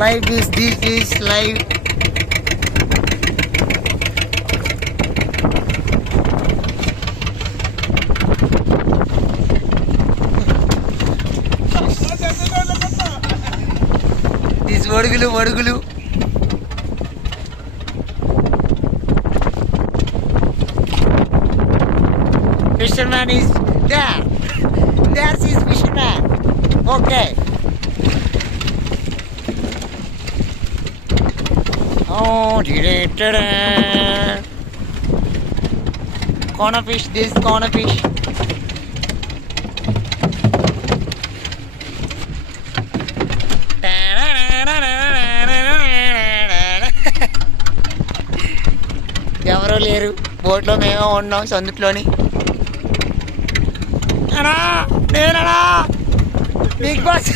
Live is this is live. These వడుగులు. Fisherman is there. There's his fisherman. Okay. Oh, corner fish. This corner fish. ఎవరో లేరు, బోట్లో మేమో ఉన్నాం సందుట్లోని. నేనా బిగ్ బాస్